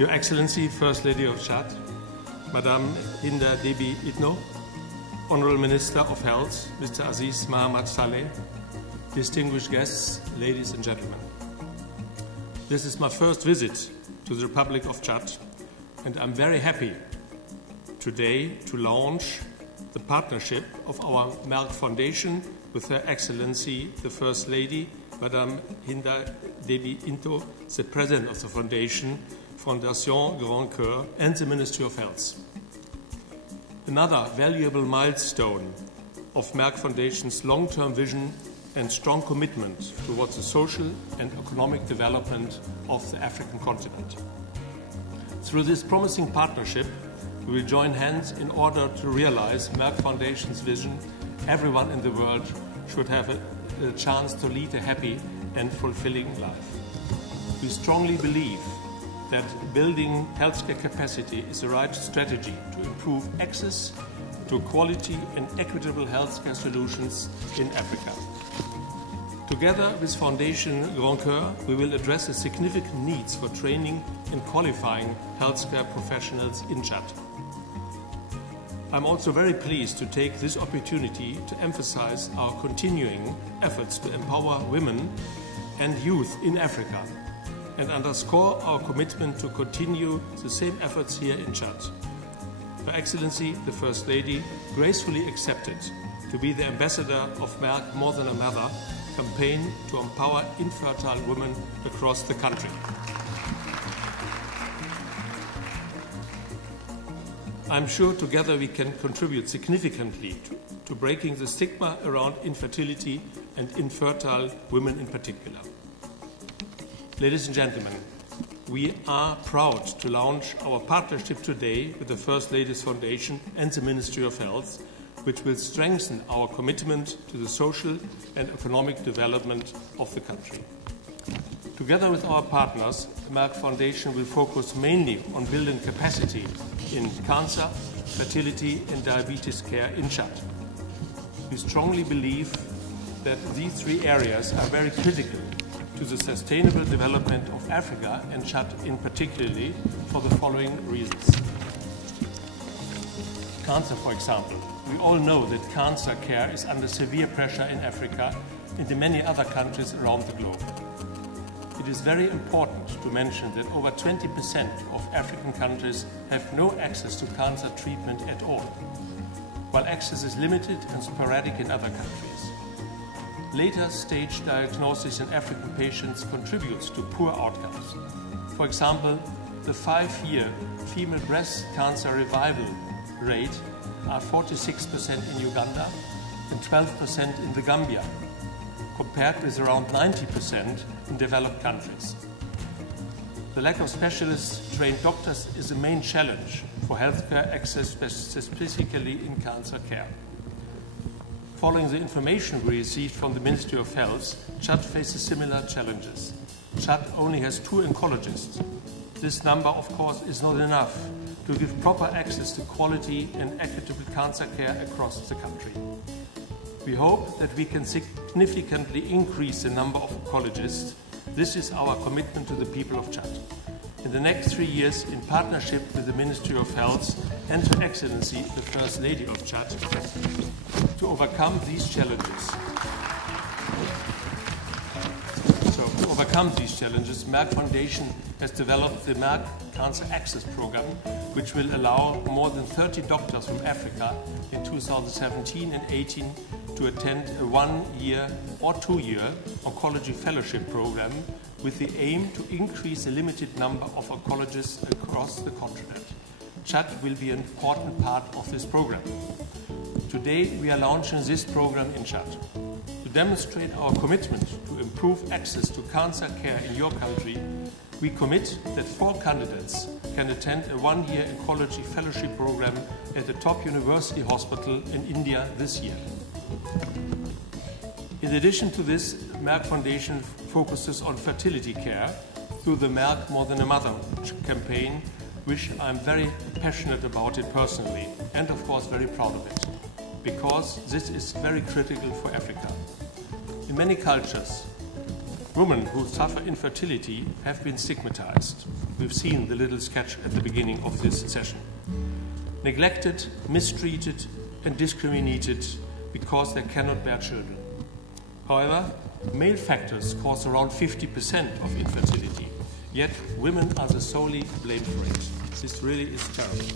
Your Excellency, First Lady of Chad, Madame Hinda Debi Itno, Honorable Minister of Health, Mr. Aziz Mohamed Saleh, distinguished guests, ladies and gentlemen. This is my first visit to the Republic of Chad, and I'm very happy today to launch the partnership of our Merck Foundation with Her Excellency, the First Lady, Madame Hinda Debi Itno, the President of the Foundation, Fondation Grand Coeur, and the Ministry of Health. Another valuable milestone of Merck Foundation's long-term vision and strong commitment towards the social and economic development of the African continent. Through this promising partnership, we will join hands in order to realize Merck Foundation's vision: everyone in the world should have a chance to lead a happy and fulfilling life. We strongly believe that building healthcare capacity is the right strategy to improve access to quality and equitable healthcare solutions in Africa. Together with Foundation Grand Coeur, we will address the significant needs for training and qualifying healthcare professionals in Chad. I'm also very pleased to take this opportunity to emphasize our continuing efforts to empower women and youth in Africa and underscore our commitment to continue the same efforts here in Chad. Her Excellency, the First Lady, gracefully accepted to be the ambassador of Merck More Than a Mother campaign to empower infertile women across the country. I'm sure together we can contribute significantly to breaking the stigma around infertility and infertile women in particular. Ladies and gentlemen, we are proud to launch our partnership today with the First Lady's Foundation and the Ministry of Health, which will strengthen our commitment to the social and economic development of the country. Together with our partners, the Merck Foundation will focus mainly on building capacity in cancer, fertility and diabetes care in Chad. We strongly believe that these three areas are very critical to the sustainable development of Africa and Chad in particularly for the following reasons. Cancer, for example. We all know that cancer care is under severe pressure in Africa and in many other countries around the globe. It is very important to mention that over 20% of African countries have no access to cancer treatment at all, while access is limited and sporadic in other countries. Later stage diagnosis in African patients contributes to poor outcomes. For example, the 5-year female breast cancer revival rate are 46% in Uganda and 12% in the Gambia, compared with around 90% in developed countries. The lack of specialist-trained doctors is a main challenge for healthcare access, specifically in cancer care. Following the information we received from the Ministry of Health, Chad faces similar challenges. Chad only has 2 oncologists. This number, of course, is not enough to give proper access to quality and equitable cancer care across the country. We hope that we can significantly increase the number of oncologists. This is our commitment to the people of Chad. In the next 3 years, in partnership with the Ministry of Health and Her Excellency, the First Lady of Chad, to overcome these challenges. Merck Foundation has developed the Merck Cancer Access Program, which will allow more than 30 doctors from Africa in 2017 and 18 to attend a 1-year or 2-year oncology fellowship program with the aim to increase the limited number of oncologists across the continent. Chad will be an important part of this program. Today, we are launching this program in Chad. To demonstrate our commitment to improve access to cancer care in your country, we commit that 4 candidates can attend a 1-year oncology fellowship program at the top university hospital in India this year. In addition to this, Merck Foundation focuses on fertility care through the Merck More Than a Mother campaign, which I'm very passionate about it personally and of course very proud of it, because this is very critical for Africa. In many cultures, women who suffer infertility have been stigmatized. We've seen the little sketch at the beginning of this session. Neglected, mistreated, and discriminated because they cannot bear children. However, male factors cause around 50% of infertility, yet women are the solely blamed for it. This really is terrible.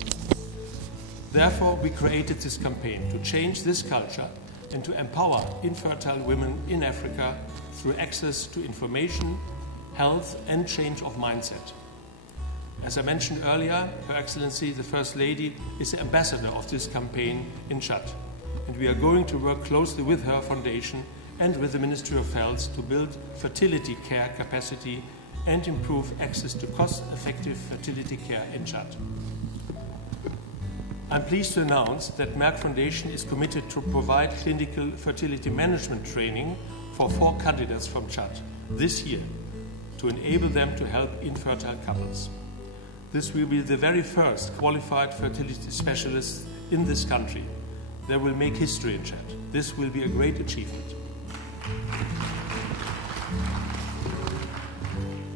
Therefore, we created this campaign to change this culture and to empower infertile women in Africa through access to information, health, and change of mindset. As I mentioned earlier, Her Excellency, the First Lady, is the ambassador of this campaign in Chad, and we are going to work closely with her foundation and with the Ministry of Health to build fertility care capacity and improve access to cost-effective fertility care in Chad. I'm pleased to announce that Merck Foundation is committed to provide clinical fertility management training for 4 candidates from Chad this year to enable them to help infertile couples. This will be the very first qualified fertility specialists in this country. They will make history in Chad. This will be a great achievement.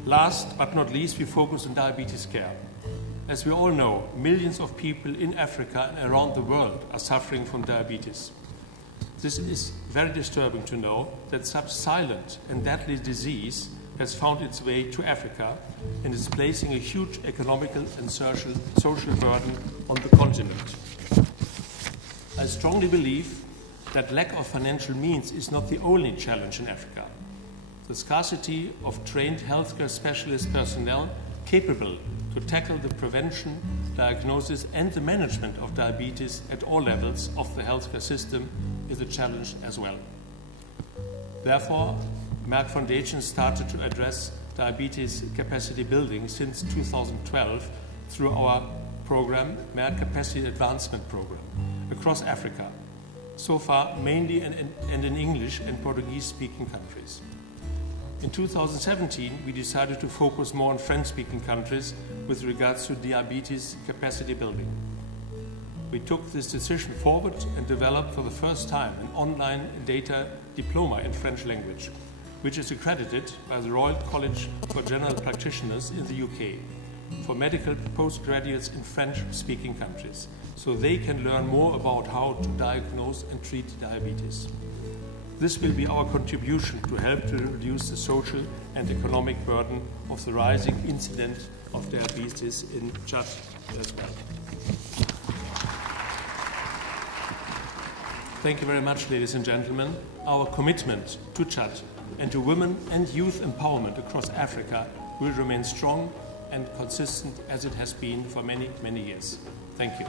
Last but not least, we focus on diabetes care. As we all know, millions of people in Africa and around the world are suffering from diabetes. This is very disturbing to know that such silent and deadly disease has found its way to Africa and is placing a huge economical and social burden on the continent. I strongly believe that lack of financial means is not the only challenge in Africa. The scarcity of trained healthcare specialist personnel capable to tackle the prevention, diagnosis, and the management of diabetes at all levels of the healthcare system is a challenge as well. Therefore, Merck Foundation started to address diabetes capacity building since 2012 through our program, Merck Capacity Advancement Program, across Africa, so far mainly in English and Portuguese-speaking countries. In 2017, we decided to focus more on French-speaking countries with regards to diabetes capacity building. We took this decision forward and developed for the first time an online data diploma in French language, which is accredited by the Royal College for General Practitioners in the UK for medical postgraduates in French-speaking countries, so they can learn more about how to diagnose and treat diabetes. This will be our contribution to help to reduce the social and economic burden of the rising incidence of diabetes in Chad as well. Thank you very much, ladies and gentlemen. Our commitment to Chad and to women and youth empowerment across Africa will remain strong and consistent as it has been for many, many years. Thank you.